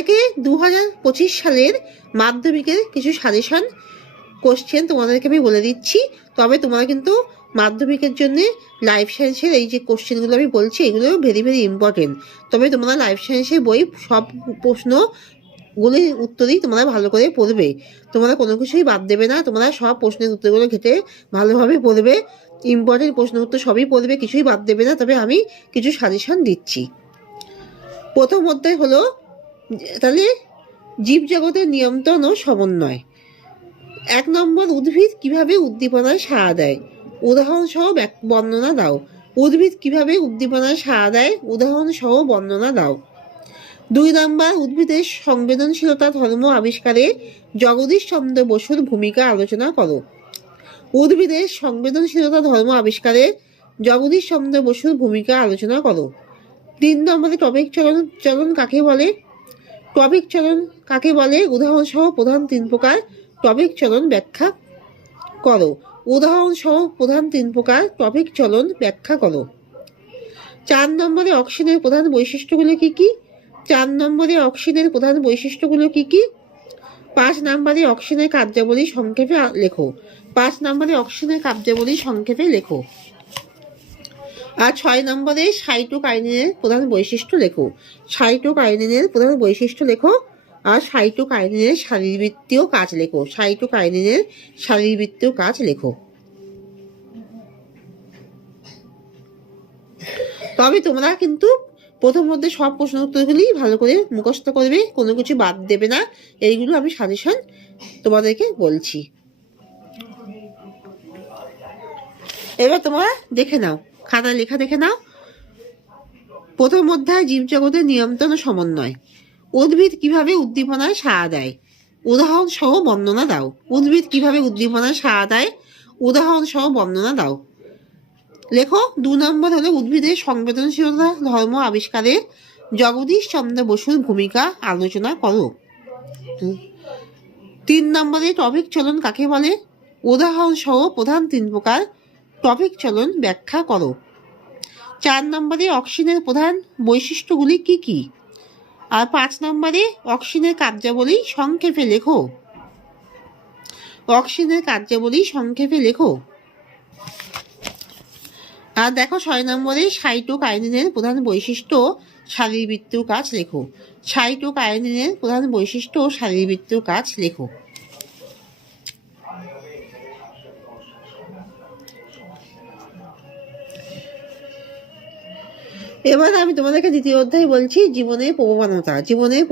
তোমাদেরকে 2025 সালের মাধ্যমিকের কিছু সাজেশন কোশ্চেন তোমাদেরকে আমি বলে দিচ্ছি। তবে তোমরা কিন্তু মাধ্যমিকের জন্য লাইফ সায়েন্সের এই যে কোশ্চেনগুলো আমি বলছি এগুলো ভেরি ভেরি ইম্পর্টেন্ট। তবে তোমরা লাইফ সায়েন্সের বই সব প্রশ্নগুলির উত্তরই তোমরা ভালো করে পড়বে, তোমরা কোনো কিছুই বাদ দেবে না। তোমরা সব প্রশ্নের উত্তরগুলো ঘেটে ভালোভাবে পড়বে, ইম্পর্টেন্ট প্রশ্ন উত্তর সবই পড়বে, কিছুই বাদ দেবে না। তবে আমি কিছু সাজেশন দিচ্ছি। প্রথম অধ্যায় হলো তাহলে জীবজগতের নিয়ন্ত্রণ ও সমন্বয়। 1 নম্বর, উদ্ভিদ কিভাবে উদ্দীপনায় সাড়া দেয়, উদাহরণ সহ বর্ণনা দাও। উদ্ভিদ কিভাবে উদ্দীপনায় সাড়া দেয়, উদাহরণ সহ বর্ণনা দাও। 2 নম্বর, উদ্ভিদের সংবেদনশীলতা ধর্ম আবিষ্কারে জগদীশ চন্দ্র বসুর ভূমিকা আলোচনা করো। উদ্ভিদের সংবেদনশীলতা ধর্ম আবিষ্কারে জগদীশ চন্দ্র বসুর ভূমিকা আলোচনা করো। 3 নম্বরে, টপিক চলন কাকে বলে, টপিক চলন কাকে বলে, উদাহরণ সহ প্রধান 3 প্রকার টপিক চলন ব্যাখ্যা করো। উদাহরণ সহ প্রধান 3 প্রকার টপিক চলন ব্যাখ্যা করো। 4 নম্বরে, অক্সিজেনের প্রধান বৈশিষ্ট্যগুলো কি কি, 4 নম্বরে অক্সিজেনের প্রধান বৈশিষ্ট্যগুলো কি কি। 5 নম্বরে, অক্সিজেনের কার্যাবলী সংক্ষেপে লেখো। 5 নম্বরে অক্সিজেনের কার্যাবলী সংক্ষেপে লেখো। আর 6 নম্বরে, সাইটোকাইনিনের প্রধান বৈশিষ্ট্য লেখো। সাইটোকাইনিনের প্রধান বৈশিষ্ট্য লেখো আর সাইটোকাইনিনের শারীরবৃত্তীয় কাজ লেখো। সাইটোকাইনিনের শারীরবৃত্তীয় কাজ লেখো। তবে তোমরা কিন্তু প্রথম মধ্যে সব প্রশ্ন উত্তরগুলি ভালো করে মুখস্থ করবে, কোনো কিছু বাদ দেবে না। এইগুলো আমি সাজেশন তোমাদেরকে বলছি। এবার তোমরা দেখে নাও, খাতা লেখা দেখে নাও। প্রথম অধ্যায়, জীবজগতের নিয়ন্ত্রণ ও সমন্বয়। উদ্ভিদ কিভাবে উদ্দীপনায় সাড়া দেয়, উদাহরণ সহ বর্ণনা দাও। উদ্ভিদ কিভাবে উদ্দীপনায় সাড়া দেয়, উদাহরণ সহ বর্ণনা দাও। লেখো। 2 নম্বর হলো উদ্ভিদের সংবেদনশীলতা ধর্ম আবিষ্কারে জগদীশ চন্দ্র বসুর ভূমিকা আলোচনা করো। 3 নম্বরে, টপিক চলন কাকে বলে, উদাহরণ সহ প্রধান 3 প্রকার টপিক চলন ব্যাখ্যা করো। 4 নম্বরে, অক্সিজেনের প্রধান বৈশিষ্ট্যগুলি কি কি। আর 5 নম্বরে, অক্সিজেনের কার্যাবলী সংক্ষেপে লেখো। অক্সিজেনের কার্যাবলী সংক্ষেপে লেখো। আর দেখো 6 নম্বরে, সাইটোকাইনিনের প্রধান বৈশিষ্ট্য শারীরবৃত্তীয় কাজ লেখো। সাইটোকাইনিনের প্রধান বৈশিষ্ট্য শারীরবৃত্তীয় কাজ লেখো। এবার আমি তোমাদেরকে দ্বিতীয় অধ্যায় বলছি, জীবনের প্রবণতা। জীবনের